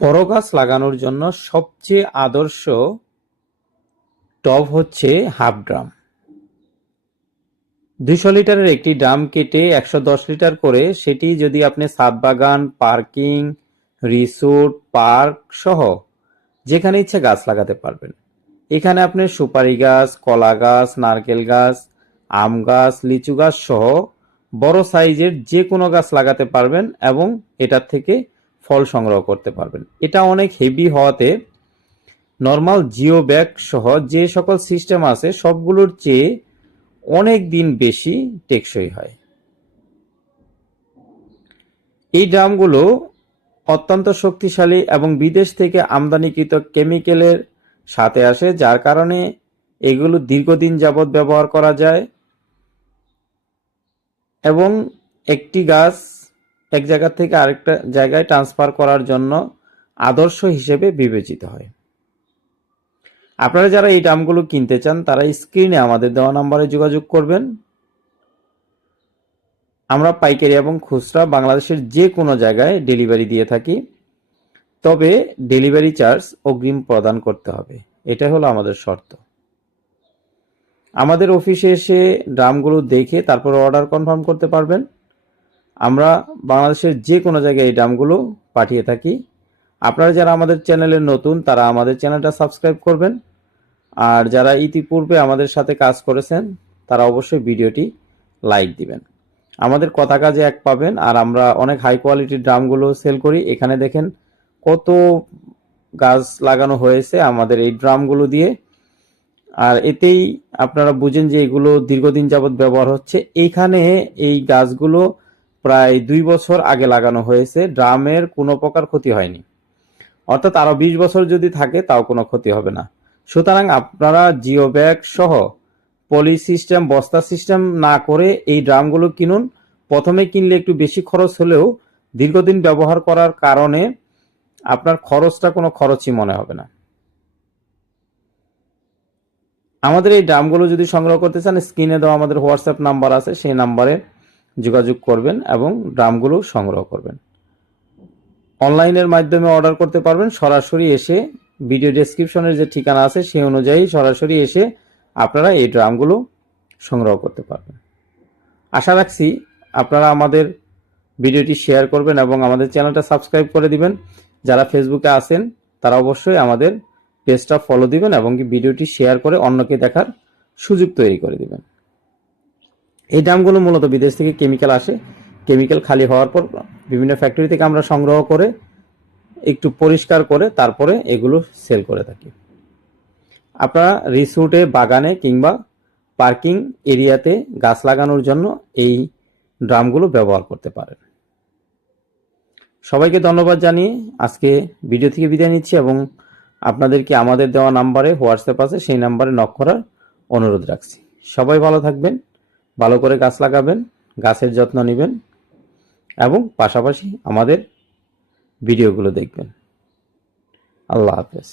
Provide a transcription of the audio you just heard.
বড় গাছ লাগানোর জন্য সবচেয়ে আদর্শ টব হচ্ছে হাফ ড্রাম। দুইশো লিটারের একটি ড্রাম কেটে একশো দশ লিটার করে সেটি যদি আপনি ছাদ বাগান, পার্কিং, রিসোর্ট, পার্ক সহ যেখানে ইচ্ছে গাছ লাগাতে পারবেন। এখানে আপনি সুপারি গাছ, কলা গাছ, নারকেল গাছ, আম গাছ, লিচু গাছ সহ বড় সাইজের যে কোনো গাছ লাগাতে পারবেন এবং এটার থেকে ফল সংগ্রহ করতে পারবেন। এটা অনেক হেভি হওয়াতে নর্মাল জিও ব্যাগ সহ যে সকল সিস্টেম আছে, সবগুলোর চেয়ে অনেক দিন বেশি টেকসই হয়। এই ড্রামগুলো অত্যন্ত শক্তিশালী এবং বিদেশ থেকে আমদানিকৃত কেমিক্যালের সাথে আসে, যার কারণে এগুলো দীর্ঘদিন যাবৎ ব্যবহার করা যায় এবং একটি গাছ এক জায়গা থেকে আরেকটা জায়গায় ট্রান্সফার করার জন্য আদর্শ হিসেবে বিবেচিত হয়। আপনারা যারা এই ড্রামগুলো কিনতে চান, তারা স্ক্রিনে আমাদের দেওয়া নাম্বারে যোগাযোগ করবেন। আমরা পাইকারি এবং খুচরা বাংলাদেশের যে কোনো জায়গায় ডেলিভারি দিয়ে থাকি। তবে ডেলিভারি চার্জ অগ্রিম প্রদান করতে হবে। এটা হলো আমাদের শর্ত। আমাদের অফিসে এসে ড্রামগুলো দেখে তারপর অর্ডার কনফার্ম করতে পারবেন। আমরা বাংলাদেশের যে কোনো জায়গায় এই ড্রামগুলো পাঠিয়ে থাকি। আপনারা যারা আমাদের চ্যানেলে নতুন, তারা আমাদের চ্যানেলটা সাবস্ক্রাইব করবেন। আর যারা ইতিপূর্বে আমাদের সাথে কাজ করেছেন, তারা অবশ্যই ভিডিওটি লাইক দিবেন। আমাদের কথা কাজে এক পাবেন, আর আমরা অনেক হাই কোয়ালিটির ড্রামগুলো সেল করি। এখানে দেখেন কত গাছ লাগানো হয়েছে আমাদের এই ড্রামগুলো দিয়ে। আর এতেই আপনারা বুঝেন যে এগুলো দীর্ঘদিন যাবৎ ব্যবহার হচ্ছে। এইখানে এই গাছগুলো প্রায় দুই বছর আগে লাগানো হয়েছে, ড্রামের কোনো প্রকার ক্ষতি হয়নি। অর্থাৎ আরও বিশ বছর যদি থাকে, তাও কোনো ক্ষতি হবে না। সুতরাং আপনারা জিও ব্যাগ সহ পলি সিস্টেম বস্তা সিস্টেম না করে এই ড্রামগুলো কিনুন। প্রথমে কিনলে একটু বেশি খরচ হলেও দীর্ঘদিন ব্যবহার করার কারণে আপনার খরচটা কোনো খরচই মনে হবে না। আমাদের এই ড্রামগুলো যদি সংগ্রহ করতে চান, স্ক্রিনে দেওয়া আমাদের হোয়াটসঅ্যাপ নাম্বার আছে, সেই নাম্বারে যোগাযোগ করবেন এবং ড্রামগুলো সংগ্রহ করবেন। অনলাইনের মাধ্যমে অর্ডার করতে পারবেন। সরাসরি এসে ভিডিও ডেসক্রিপশনের যে ঠিকানা আছে সেই অনুযায়ী সরাসরি এসে আপনারা এই ড্রামগুলো সংগ্রহ করতে পারবেন। আশা রাখছি আপনারা আমাদের ভিডিওটি শেয়ার করবেন এবং আমাদের চ্যানেলটা সাবস্ক্রাইব করে দিবেন। যারা ফেসবুকে আছেন, তারা অবশ্যই আমাদের পেজটা ফলো দিবেন এবং ভিডিওটি শেয়ার করে অন্যকে দেখার সুযোগ তৈরি করে দিবেন। এই ড্রামগুলো মূলত বিদেশ থেকে কেমিক্যাল আসে। কেমিক্যাল খালি হওয়ার পর বিভিন্ন ফ্যাক্টরি থেকে আমরা সংগ্রহ করে, একটু পরিষ্কার করে তারপরে এগুলো সেল করে থাকি। আপনারা রিসোর্টে, বাগানে কিংবা পার্কিং এরিয়াতে গাছ লাগানোর জন্য এই ড্রামগুলো ব্যবহার করতে পারেন। সবাইকে ধন্যবাদ জানিয়ে আজকে ভিডিও থেকে বিদায় নিচ্ছি এবং আপনাদেরকে আমাদের দেওয়া নাম্বারে হোয়াটসঅ্যাপ আছে, সেই নাম্বারে নক করার অনুরোধ রাখছি। সবাই ভালো থাকবেন। ভালো করে গাছ লাগাবেন গাছের যত্ন নেবেন এবং পাশাপাশি আমাদের ভিডিওগুলো দেখবেন। আল্লাহ হাফেজ।